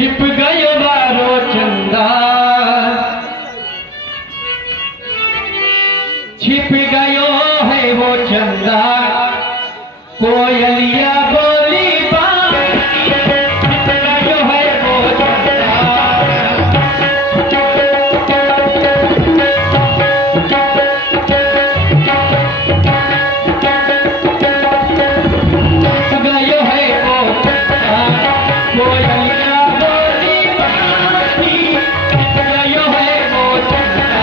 छिप गयो बारो चंदा, छिप गयो है वो चंदा, कोयलिया बोली छिप गयो है वो चंदा। छिप गयो है वो चंदा, कोयलिया बोली छिप गयो है वो चंदा।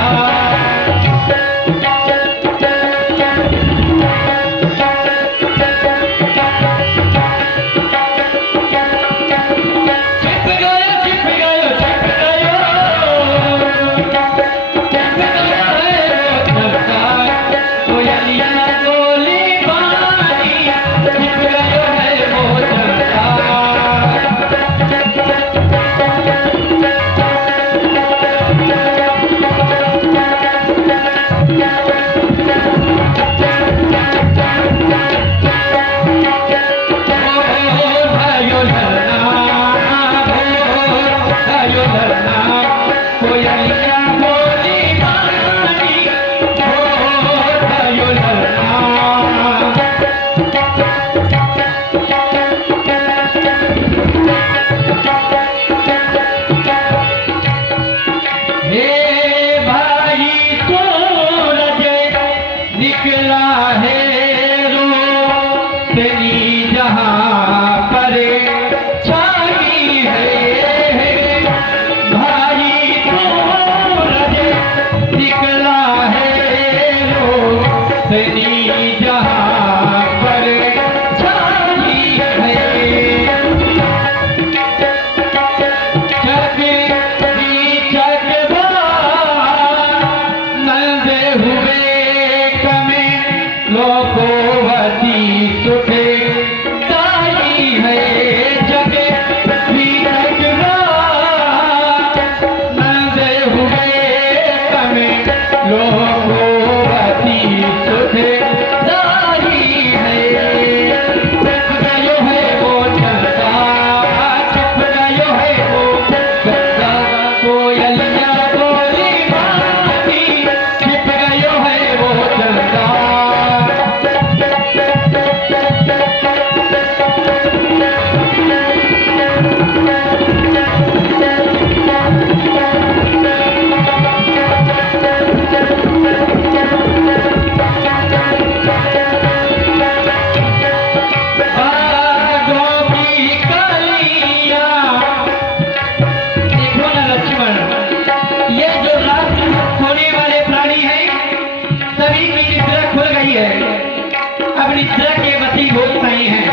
अब निद्रा के वसी हो गए हैं।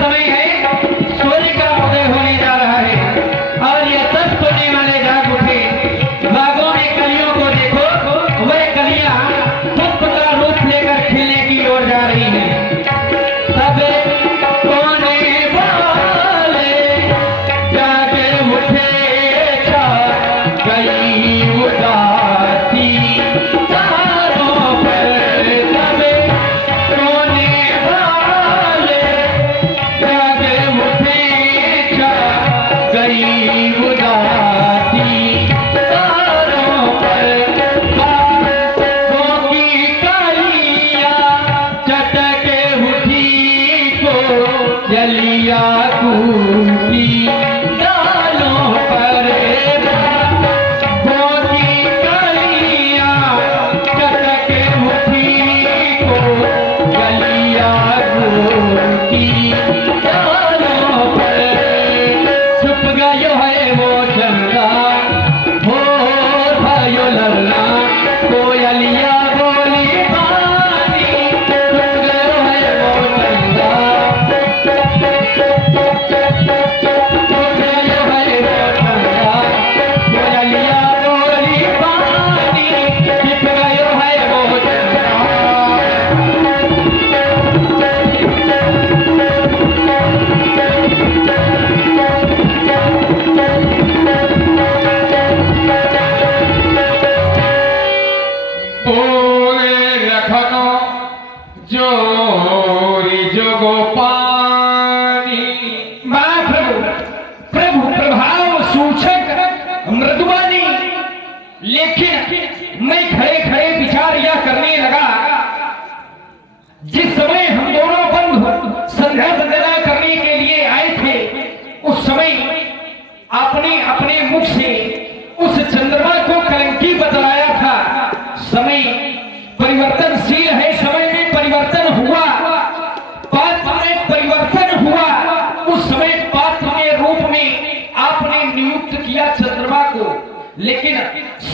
समय है, सूर्य का उदय होने जा रहा है और ये सब सोने वाले जाग उठे। बागों में कलियों को देखो, वह कलियां पुष्प का रूप लेकर खिलने की ओर जा रही हैं। सब कोने वाले जागे उठे, छा गई उदासी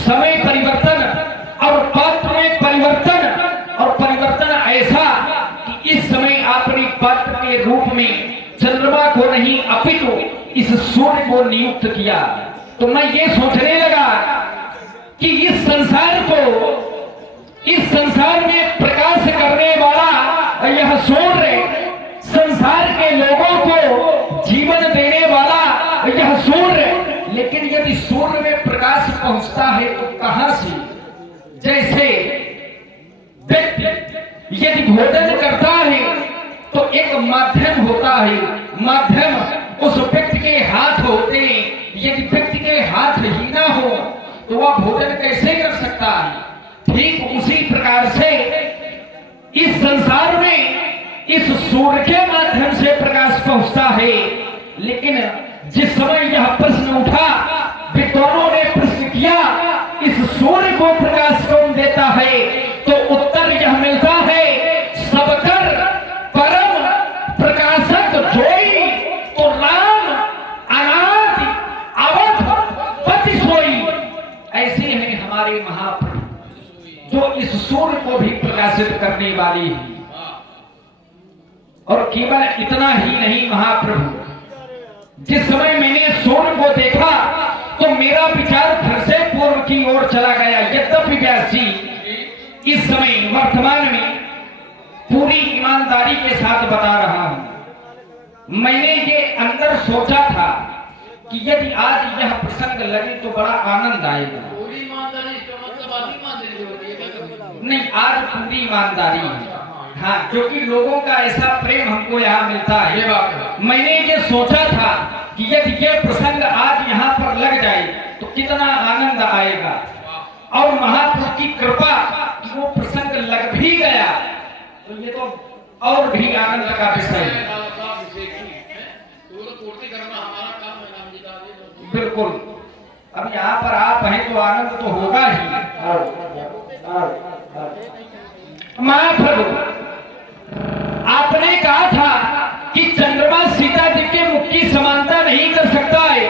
समय परिवर्तन और पात्र में परिवर्तन, और परिवर्तन ऐसा कि इस समय आपने पात्र के रूप में चंद्रमा को नहीं अपितु इस सूर्य को नियुक्त किया। तो मैं ये सोचने लगा कि इस संसार में प्रकाश करने वाला यह सूर्य, संसार के लोगों को जीवन देने वाला यह सूर्य, लेकिन यदि सूर्य में प्रकाश पहुंचता है तो कहां से? जैसे व्यक्ति यदि भोजन करता है तो एक माध्यम होता है, माध्यम उस व्यक्ति के हाथ होते हैं। यदि व्यक्ति के हाथ ही ना हो तो वह भोजन कैसे कर सकता है? ठीक उसी प्रकार से इस संसार में इस सूर्य के माध्यम से प्रकाश पहुंचता है। लेकिन जिस समय यह प्रश्न उठा, विद्वानों ने प्रश्न किया इस सूर्य को प्रकाश कौन देता है, तो उत्तर यह मिलता है सबकर परम प्रकाशक जोई, तो राम अनादि अवध पति सोई। ऐसे हैं हमारे महाप्रभु जो इस सूर्य को भी प्रकाशित करने वाली है। और केवल इतना ही नहीं, महाप्रभु जिस समय मैंने सूर्य को देखा तो मेरा विचार फिर से पूर्व की ओर चला गया। यद्यपि व्यास जी इस समय वर्तमान में पूरी ईमानदारी के साथ बता रहा हूं, मैंने ये अंदर सोचा था कि यदि आज यह प्रसंग लगे तो बड़ा आनंद आएगा। पूरी ईमानदारी इसका मतलब आधी ईमानदारी होती है नहीं, आज पूरी ईमानदारी है। हाँ, क्योंकि लोगों का ऐसा प्रेम हमको यहाँ मिलता है। ये बात है। मैंने ये सोचा था कि यदि ये प्रसंग आज यहाँ पर लग जाए तो कितना आनंद आएगा, और महाप्रभु की कृपा कि वो प्रसंग लग भी गया तो ये तो और भी आनंद का विषय है। बिल्कुल, अब यहाँ पर आप हैं तो आनंद तो होगा ही। महाप्रभु आपने कहा था कि चंद्रमा सीता जी के मुख की समानता नहीं कर सकता है,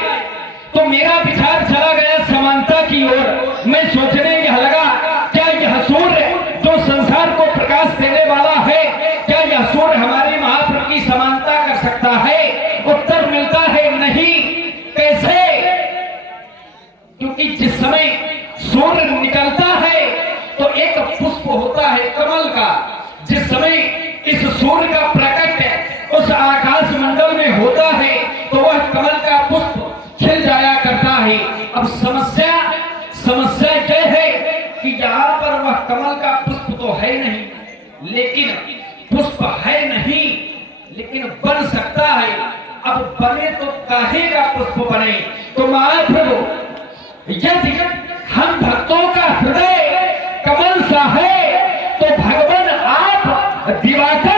तो मेरा विचार चला गया समानता की ओर। मैं सोचने यह लगा, क्या यह सूर्य जो संसार को प्रकाश देने वाला है, क्या यह सूर्य हमारे महाप्रभु की समानता कर सकता है? उत्तर मिलता है नहीं। कैसे? क्योंकि जिस समय सूर्य निकलता है तो एक पुष्प होता है कमल का। जिस समय इस सूर्य का प्रकट उस आकाश मंडल में होता है तो वह कमल का पुष्प खिल जाया करता है। अब समस्या यह है कि यहाँ पर वह कमल का पुष्प तो है नहीं, लेकिन पुष्प है नहीं, लेकिन बन सकता है। अब बने तो काहे का पुष्प बने? तो महाप्रभु यदि हम भक्तों का हृदय कमल सा है तो भगवान आप दिवाकर